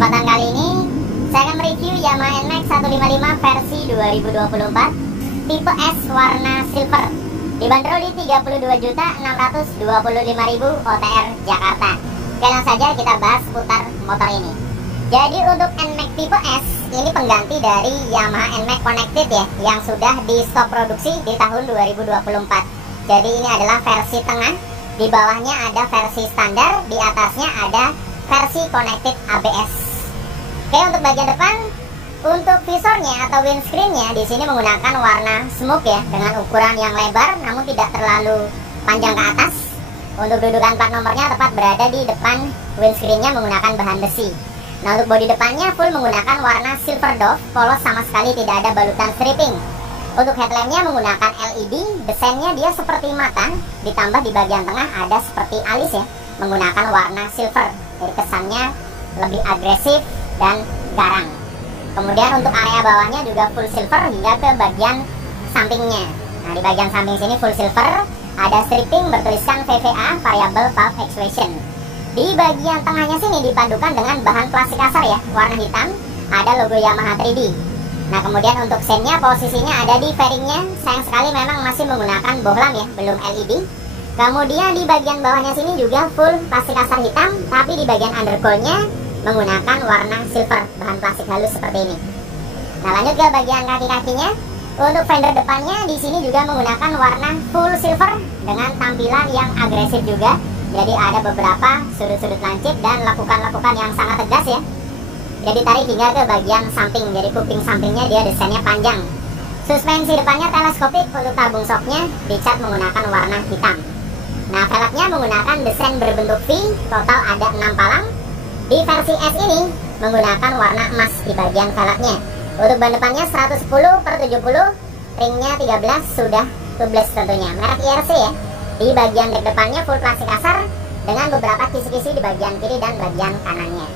kesempatan kali ini saya akan mereview Yamaha NMAX 155 versi 2024 tipe S warna silver, dibanderol di 32.625.000 OTR Jakarta. Langsung saja kita bahas seputar motor ini. Jadi untuk NMAX tipe S ini pengganti dari Yamaha NMAX Connected ya, yang sudah di stop produksi di tahun 2024. Jadi ini adalah versi tengah, di bawahnya ada versi standar, di atasnya ada versi Connected ABS. Oke, untuk bagian depan, untuk visornya atau windscreennya di sini menggunakan warna smoke ya, dengan ukuran yang lebar namun tidak terlalu panjang ke atas. Untuk dudukan plat nomornya tepat berada di depan windscreennya menggunakan bahan besi. Nah, untuk bodi depannya full menggunakan warna silver dove, polos sama sekali tidak ada balutan stripping. Untuk headlampnya menggunakan LED, desainnya dia seperti mata, ditambah di bagian tengah ada seperti alis ya, menggunakan warna silver. Jadi kesannya lebih agresif dan garang. Kemudian untuk area bawahnya juga full silver hingga ke bagian sampingnya. Nah, di bagian samping sini full silver, ada stripping bertuliskan VVA Variable Valve Actuation. Di bagian tengahnya sini dipadukan dengan bahan plastik kasar ya, warna hitam, ada logo Yamaha 3D. Nah, kemudian untuk sennya posisinya ada di fairingnya, sayang sekali memang masih menggunakan bohlam ya, belum LED. Kemudian di bagian bawahnya sini juga full plastik kasar hitam, tapi di bagian undercoilnya menggunakan warna silver, bahan plastik halus seperti ini. Nah, lanjut ke bagian kaki-kakinya. Untuk fender depannya di sini juga menggunakan warna full silver dengan tampilan yang agresif juga. Jadi ada beberapa sudut-sudut lancip dan lekukan-lekukan yang sangat tegas ya. Jadi tarik hingga ke bagian samping, jadi kuping sampingnya dia desainnya panjang. Suspensi depannya teleskopik, untuk tabung shocknya dicat menggunakan warna hitam. Nah, velgnya menggunakan desain berbentuk V, total ada 6 palang. Di versi S ini menggunakan warna emas di bagian velgnya. Untuk ban depannya 110/70, ringnya 13, sudah tubeless tentunya, merek IRC ya. Di bagian dek depannya full plastik kasar dengan beberapa kisi-kisi di bagian kiri dan bagian kanannya.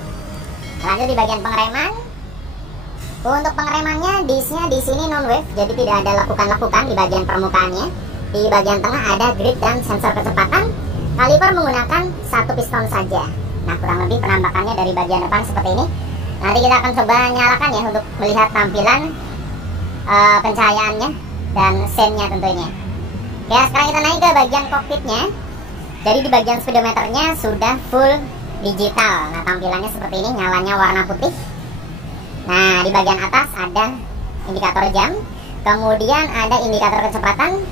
Lanjut di bagian pengereman. Untuk pengeremannya disnya di sini non wave, jadi tidak ada lekukan-lekukan di bagian permukaannya. Di bagian tengah ada grip dan sensor kecepatan. Kaliper menggunakan satu piston saja. Nah, kurang lebih penampakannya dari bagian depan seperti ini. Nanti kita akan coba nyalakan ya untuk melihat tampilan pencahayaannya dan sennya tentunya. Oke, sekarang kita naik ke bagian kokpitnya. Jadi di bagian speedometernya sudah full digital. Nah, tampilannya seperti ini, nyalanya warna putih. Nah, di bagian atas ada indikator jam, kemudian ada indikator kecepatan.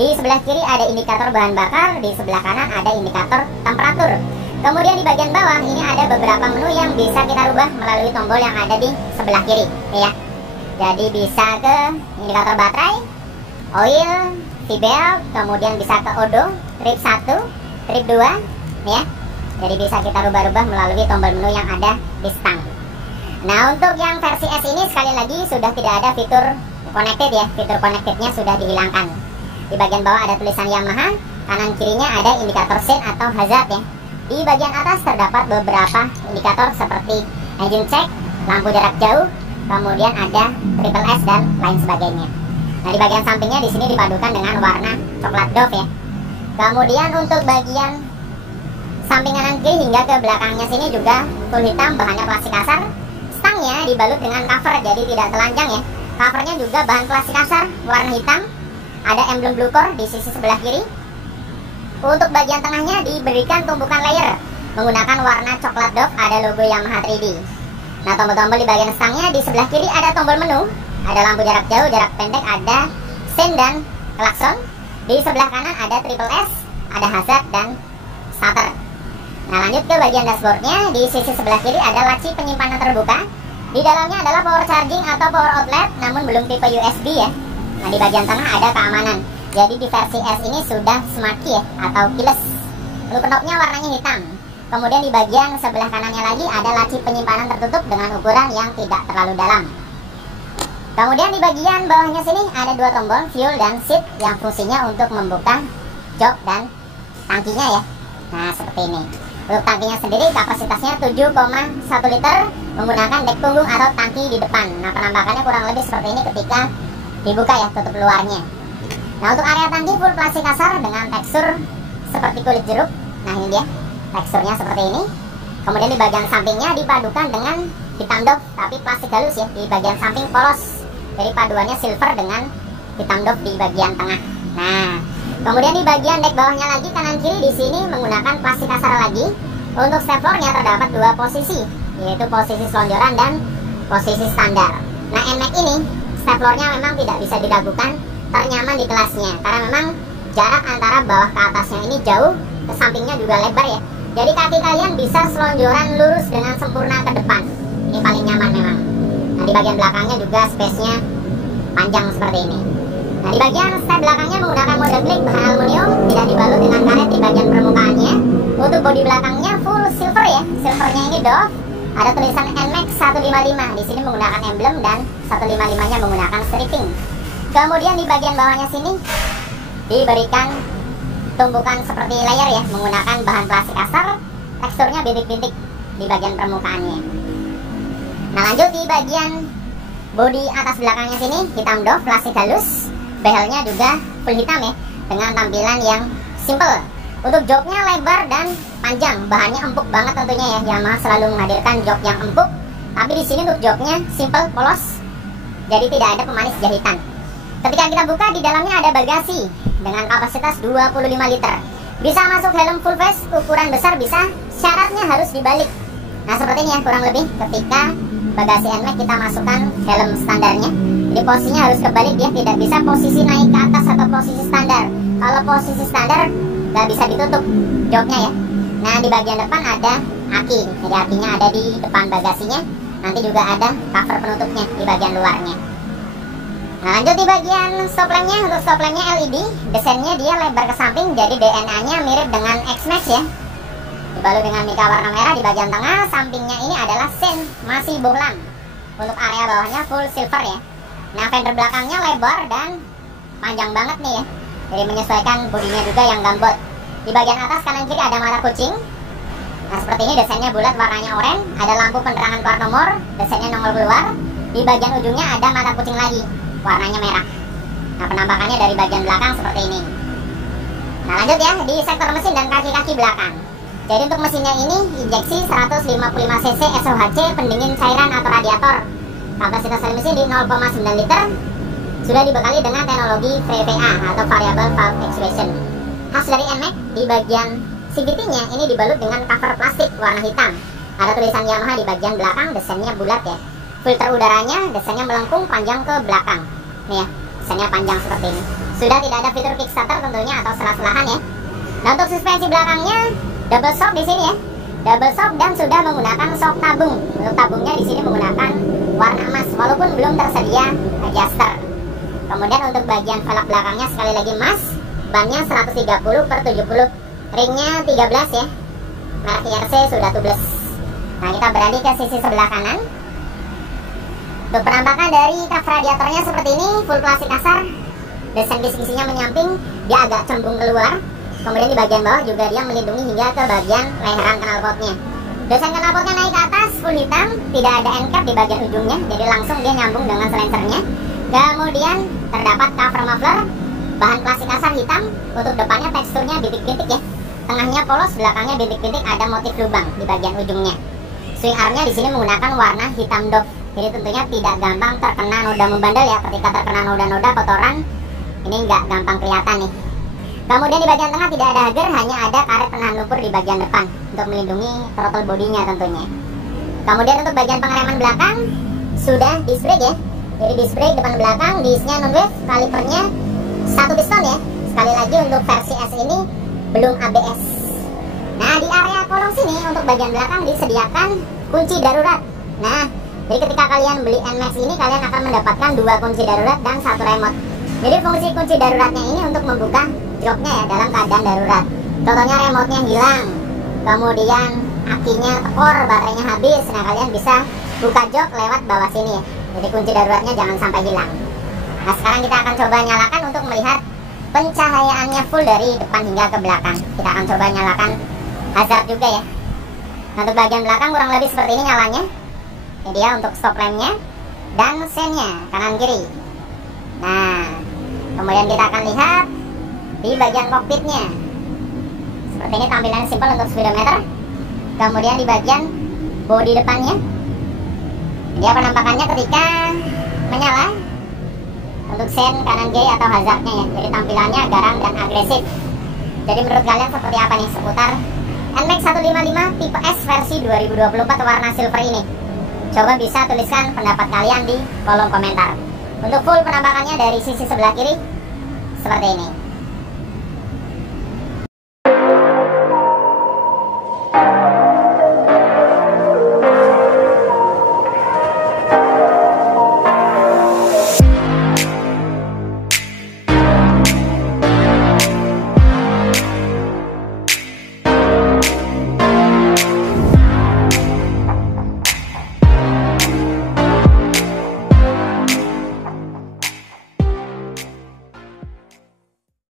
Di sebelah kiri ada indikator bahan bakar, di sebelah kanan ada indikator temperatur. Kemudian di bagian bawah ini ada beberapa menu yang bisa kita rubah melalui tombol yang ada di sebelah kiri ya. Jadi bisa ke indikator baterai, oil, V-belt, kemudian bisa ke odo, trip 1, trip 2 ya. Jadi bisa kita rubah-rubah melalui tombol menu yang ada di stang. Nah, untuk yang versi S ini sekali lagi sudah tidak ada fitur connected ya. Fitur connectednya sudah dihilangkan. Di bagian bawah ada tulisan Yamaha, kanan kirinya ada indikator sein atau hazard ya. Di bagian atas terdapat beberapa indikator seperti engine check, lampu jarak jauh, kemudian ada triple S dan lain sebagainya. Nah, di bagian sampingnya di sini dipadukan dengan warna coklat dove ya. Kemudian untuk bagian samping kanan kiri hingga ke belakangnya sini juga full hitam, bahannya plastik kasar. Stangnya dibalut dengan cover jadi tidak telanjang ya. Covernya juga bahan plastik kasar warna hitam. Ada emblem blue core di sisi sebelah kiri. Untuk bagian tengahnya diberikan tumpukan layer menggunakan warna coklat dove, ada logo Yamaha 3D. Nah, tombol-tombol di bagian stangnya di sebelah kiri ada tombol menu, ada lampu jarak jauh, jarak pendek, ada sein dan klakson. Di sebelah kanan ada triple S, ada hazard dan starter. Nah, lanjut ke bagian dashboardnya. Di sisi sebelah kiri ada laci penyimpanan terbuka. Di dalamnya adalah power charging atau power outlet, namun belum tipe USB ya. Nah, di bagian tengah ada keamanan. Jadi di versi S ini sudah smart key ya, atau keyless. Untuk knopnya warnanya hitam. Kemudian di bagian sebelah kanannya lagi ada laci penyimpanan tertutup dengan ukuran yang tidak terlalu dalam. Kemudian di bagian bawahnya sini ada dua tombol fuel dan seat yang fungsinya untuk membuka jok dan tangkinya ya. Nah, seperti ini. Untuk tangkinya sendiri kapasitasnya 7,1 liter menggunakan dek punggung atau tangki di depan. Nah, penampakannya kurang lebih seperti ini ketika dibuka ya, tutup luarnya. Nah, untuk area tangki full plastik kasar dengan tekstur seperti kulit jeruk. Nah, ini dia teksturnya seperti ini. Kemudian di bagian sampingnya dipadukan dengan hitam doff tapi plastik halus ya, di bagian samping polos. Jadi paduannya silver dengan hitam doff di bagian tengah. Nah, kemudian di bagian dek bawahnya lagi kanan kiri di sini menggunakan plastik kasar lagi. Untuk step floornya terdapat dua posisi, yaitu posisi selonjoran dan posisi standar. Nah, NMAX ini step floornya memang tidak bisa diragukan ternyaman di kelasnya, karena memang jarak antara bawah ke atasnya ini jauh, ke sampingnya juga lebar ya. Jadi kaki kalian bisa selonjoran lurus dengan sempurna ke depan. Ini paling nyaman memang. Nah, di bagian belakangnya juga space-nya panjang seperti ini. Nah, di bagian step belakangnya menggunakan model black bahan aluminium, tidak dibalut dengan karet di bagian permukaannya. Untuk bodi belakangnya full silver ya. Silvernya ini doff. Ada tulisan NMAX 155. Di sini menggunakan emblem dan 155-nya menggunakan stripping. Kemudian di bagian bawahnya sini diberikan tumpukan seperti layer ya, menggunakan bahan plastik kasar. Teksturnya bintik-bintik di bagian permukaannya. Nah, lanjut di bagian bodi atas belakangnya sini hitam doff plastik halus. Behelnya juga full hitam ya, dengan tampilan yang simple. Untuk joknya lebar dan panjang, bahannya empuk banget tentunya ya. Yamaha selalu menghadirkan jok yang empuk. Tapi di sini untuk joknya simple, polos, jadi tidak ada pemanis jahitan. Ketika kita buka, di dalamnya ada bagasi dengan kapasitas 25 liter. Bisa masuk helm full face, ukuran besar bisa, syaratnya harus dibalik. Nah, seperti ini ya kurang lebih ketika bagasi NMAX kita masukkan helm standarnya. Jadi posisinya harus kebalik, dia tidak bisa posisi naik ke atas atau posisi standar. Kalau posisi standar nggak bisa ditutup joknya ya. Nah, di bagian depan ada aki, jadi akinya ada di depan bagasinya. Nanti juga ada cover penutupnya di bagian luarnya. Nah, lanjut di bagian stop lampnya. Untuk stop lampnya LED, desainnya dia lebar ke samping, jadi DNA-nya mirip dengan X-Max ya. Dibalut dengan mika warna merah di bagian tengah. Sampingnya ini adalah sen, masih bohlam. Untuk area bawahnya full silver ya. Nah, fender belakangnya lebar dan panjang banget nih ya, jadi menyesuaikan bodinya juga yang gambot. Di bagian atas kanan kiri ada mata kucing. Nah, seperti ini desainnya bulat, warnanya oranye. Ada lampu penerangan plat nomor, desainnya nongol keluar. Di bagian ujungnya ada mata kucing lagi, warnanya merah. Nah, penampakannya dari bagian belakang seperti ini. Nah, lanjut ya di sektor mesin dan kaki-kaki belakang. Jadi untuk mesinnya ini injeksi 155 cc SOHC pendingin cairan atau radiator. Kapasitas mesin di 0,9 liter. Sudah dibekali dengan teknologi VVA atau Variable Valve Actuation. Khas dari NMAX, di bagian CVT-nya ini dibalut dengan cover plastik warna hitam. Ada tulisan Yamaha di bagian belakang, desainnya bulat ya. Filter udaranya desainnya melengkung panjang ke belakang. Nih ya, desainnya panjang seperti ini. Sudah tidak ada fitur kickstarter tentunya atau selah-selahan ya. Nah, untuk suspensi belakangnya double shock di sini ya. Double shock dan sudah menggunakan shock tabung. Untuk tabungnya di sini menggunakan warna emas walaupun belum tersedia adjuster. Kemudian untuk bagian velg belakangnya sekali lagi emas. Bannya 130/70. Ringnya 13 ya. Merek IRC sudah tubeless. Nah, kita beralih ke sisi sebelah kanan. Untuk penampakan dari kaf radiatornya seperti ini, full plastik kasar. Desain kisi-kisinya menyamping, dia agak cembung keluar. Kemudian di bagian bawah juga dia melindungi hingga ke bagian leheran knalpotnya. Desain knalpotnya naik ke atas, full hitam, tidak ada end cap di bagian ujungnya, jadi langsung dia nyambung dengan silencernya. Kemudian terdapat cover muffler, bahan plastik kasar hitam. Untuk depannya teksturnya bintik-bintik ya. Tengahnya polos, belakangnya bintik-bintik, ada motif lubang di bagian ujungnya. Swing armnya di sini menggunakan warna hitam doff. Jadi tentunya tidak gampang terkena noda membandel ya. Ketika terkena noda-noda kotoran, ini nggak gampang kelihatan nih. Kemudian di bagian tengah tidak ada hager, hanya ada karet penahan lumpur di bagian depan untuk melindungi throttle bodinya tentunya. Kemudian untuk bagian pengereman belakang sudah disc brake ya. Jadi disc brake depan belakang, discnya non-wave, kalipernya 1 piston ya. Sekali lagi untuk versi S ini belum ABS. Nah, di area kolong sini untuk bagian belakang disediakan kunci darurat. Nah, jadi ketika kalian beli NMAX ini, kalian akan mendapatkan 2 kunci darurat dan 1 remote. Jadi fungsi kunci daruratnya ini untuk membuka joknya ya dalam keadaan darurat. Contohnya remote-nya hilang, kemudian akinya tekor, baterainya habis. Nah, kalian bisa buka jok lewat bawah sini ya. Jadi kunci daruratnya jangan sampai hilang. Nah, sekarang kita akan coba nyalakan untuk melihat pencahayaannya full dari depan hingga ke belakang. Kita akan coba nyalakan hazard juga ya. Nah, untuk bagian belakang kurang lebih seperti ini nyalanya. Ini dia untuk stop lampnya dan sennya kanan kiri. Nah, kemudian kita akan lihat di bagian kokpitnya. Seperti ini tampilan simpel untuk speedometer. Kemudian di bagian bodi depannya, dia penampakannya ketika menyala untuk sen kanan kiri atau hazardnya ya. Jadi tampilannya garang dan agresif. Jadi menurut kalian seperti apa nih seputar NMAX 155 tipe S versi 2024 warna silver ini? Coba bisa tuliskan pendapat kalian di kolom komentar. Untuk full penampakannya dari sisi sebelah kiri seperti ini.